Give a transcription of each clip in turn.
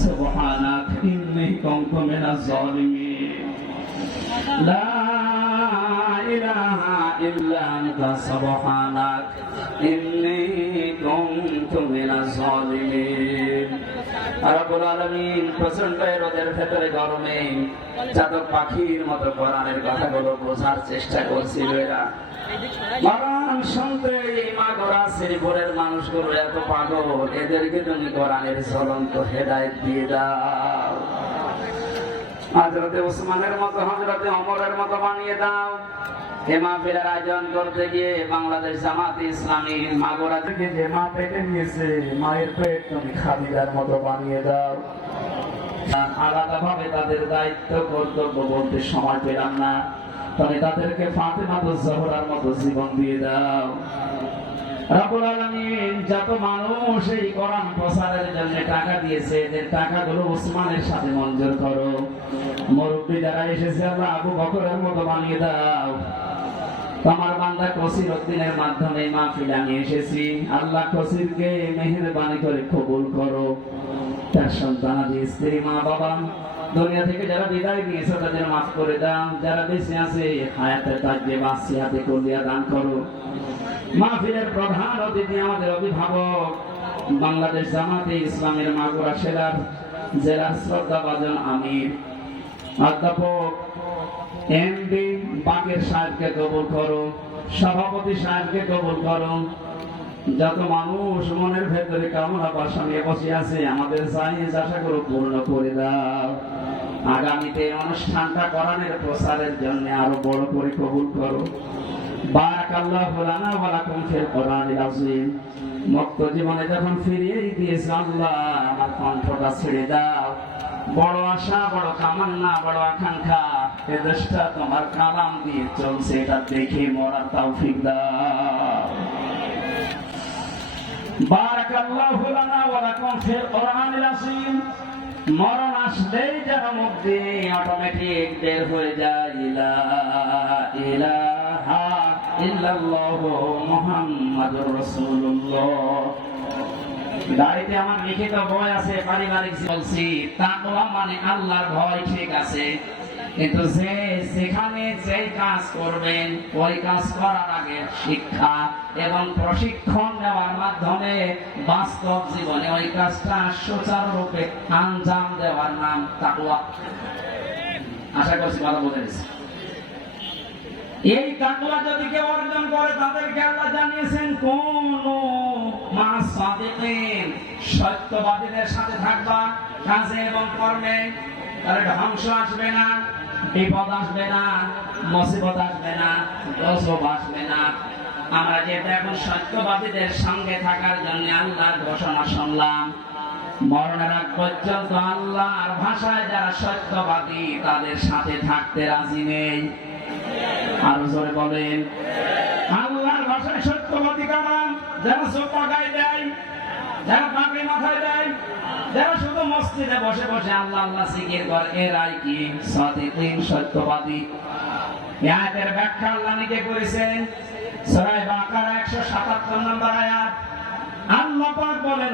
سبحانك إني كنت من الظالمين لا إله إلا أنت سبحانك إني كنت من الظالمين রব্বুল আলামিন প্রচন্ড রোদের ভেতরে গরমে চাতক পাখির মতো কোরআনের কথাগুলো বোঝার চেষ্টা করছিল এরা কোরআন শুনতে এই মা গোরা শ্রীপুরের মানুষগুলো এত পাগল, এদেরকে তুমি কোরআনের জ্বলন্ত হেদায়েত দিয়ে দাও। হজরতে উসমানের মতো হজরতে অমরের মতো বানিয়ে দাও। আয়োজন করতে গিয়ে বাংলাদেশ ইসলামী মাগোরা থেকে যে মা পেটে নিয়েছে, মায়ের পেট তুমি মতো বানিয়ে দাও। আলাদা ভাবে তাদের দায়িত্ব, কর্তব্য বলতে সময় পেলাম না। তবে তাদেরকে ফাতেমা জহরার মতো জীবন দিয়ে দাও। যত মানুষ এই কোরআন জন্য টাকা দিয়েছে, এদের টাকাগুলো উসমানের সাথে মঞ্জুর করো। মুরব্বী যারা এসেছে আবু বকরের মতো বানিয়ে দাও। বান্দা কসির উদ্দিনের মাধ্যমে এসেছি। আল্লাহ কসিরকে মেহেরবানি করে কবুল করো। তার সন্তানাদি স্ত্রী, মা, বাবা, দুনিয়া থেকে যারা বিদায় নিয়েছে, তাদের মাফ করে দাও। যারা বেঁচে আছে, হায়াতে তাকে বাসিয়াতে কলিয়া দান করো। মাহফিলের প্রধান অতিথি আমাদের অভিভাবক, বাংলাদেশ জামাতে ইসলামের মাগুরা সেরার জেলার শ্রদ্ধাভাজন আমির, অধ্যাপক এম বি বাকের সাহেবকে কবুল করো, সভাপতি সাহেবকে কবুল করো। যত মানুষ মনের ভেতরে কামনা বাসা নিয়ে বসে আছে, আমাদের চাইজ আশাগুলো পূর্ণ করে দাও। আগামীতে অনুষ্ঠানটা করানোর প্রসারের জন্য আরও বড় করে কবুল করো। বারাকাল্লাহু লানা ওয়া লাকুম ফিল কোরআনিল আযীম। মুক্ত জীবনে যখন ফিরিয়ে দিয়েছে আল্লাহ, আমার কণ্ঠটা ছেড়ে দাও। বড় আশা, বড় কামান্না বড় আকাঙ্ক্ষা, এ দেশটা তোমার কালাম দিয়ে চলছে, এটা দেখে মরার তৌফিক দাও। বারাকাল্লাহু লানা ওয়া লাকুম ফিল কোরআনিল আযীম। মরণ আসলেই যেন মুখ অটোমেটিক বের হয়ে যায় ইলা ইলাহা গাড়িতে আমার লিখিত আছে, পারিবারিক বলছি। মানে আল্লাহর ভয় ঠিক আছে। কিন্তু যে যেখানে যে কাজ করবেন, ওই কাজ করার আগে শিক্ষা এবং প্রশিক্ষণ দেওয়ার মাধ্যমে বাস্তব জীবনে ওই কাজটা সুচারুরূপে আঞ্জাম দেওয়ার নাম তাকওয়া। আশা করছি বলে গেছি এই তাকওয়া যদি কেউ অর্জন করে, তাদেরকে আল্লাহ জানিয়েছেন, কোন মা সাদিকিন সত্যবাদীদের সাথে থাকবা কাজে এবং কর্মে। তাহলে ধ্বংস আসবে না, বিপদ আসবে না, মুসিবত আসবে না, গজব আসবে না। আমরা যেটা এখন সত্যবাদীদের সঙ্গে থাকার জন্য আল্লাহর ঘোষণা শুনলাম মরণের পর্যন্ত আল্লাহর ভাষায় যারা সত্যবাদী, তাদের সাথে থাকতে রাজি নেই। আরও জোরে বলেন। আল্লাহর ভাষায় সত্যবাদী কারণ যারা চোখ গায়ে দেয়, যারা পাগড়ি মাথায় দেয়, যারা শুধু মসজিদে বসে বসে আল্লাহ আল্লাহ জিকির করে, এরাই কি সাদিকিন, সত্যবাদী? আয়াতের ব্যাখ্যা আল্লাহ নিজে করেছেন? সূরা বাকারা 177 নম্বর আয়াত। আল্লাহ পাক বলেন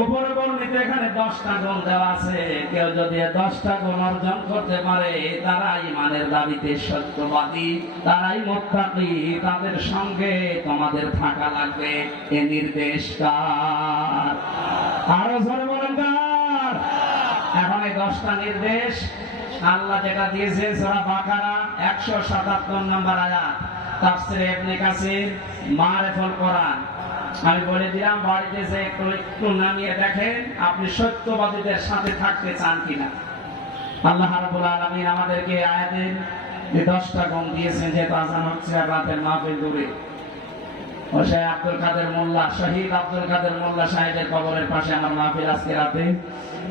উপরে বর্ণিত এখানে দশটা গুণ দেওয়া আছে। কেউ যদি দশটা গুণ অর্জন করতে পারে, তারা ইমানের দাবিতে সত্যবাদী, তারাই মোত্তাকি, তাদের সঙ্গে তোমাদের থাকা লাগবে। এ নির্দেশ কার? আরও বলেন কার এখন এই দশটা নির্দেশ আল্লাহ যেটা দিয়েছে সূরা বাকারা 177 নম্বর আয়াত। তাফসীরে ইবনে কাসির মারিফুল কোরআন। আমি বলে দিলাম, বাড়িতে যে একটু একটু নামিয়ে দেখেন, আপনি সত্যবাদীদের সাথে থাকতে চান কিনা। আল্লাহ রাব্বুল আলামিন আমাদেরকে আয়াতের যে দশটা গুণ দিয়েছেন যে আজান হচ্ছে রাতের মাহফিল দূরে। ও শাহ আব্দুল কাদের মোল্লা, শহীদ আব্দুল কাদের মোল্লা সাহেবের কবরের পাশে আমার মাহফিল আজকে রাতে।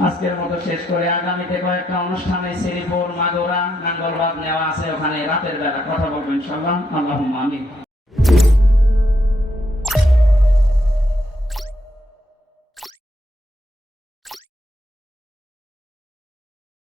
আজকের মতো শেষ করে আগামীতে কয়েকটা অনুষ্ঠানে শ্রীপুর, মাগোরা, নাঙ্গলবাদ নেওয়া আছে ওখানে রাতের বেলা। কথা বলব ইনশাল্লাহ আল্লাহ আমিন।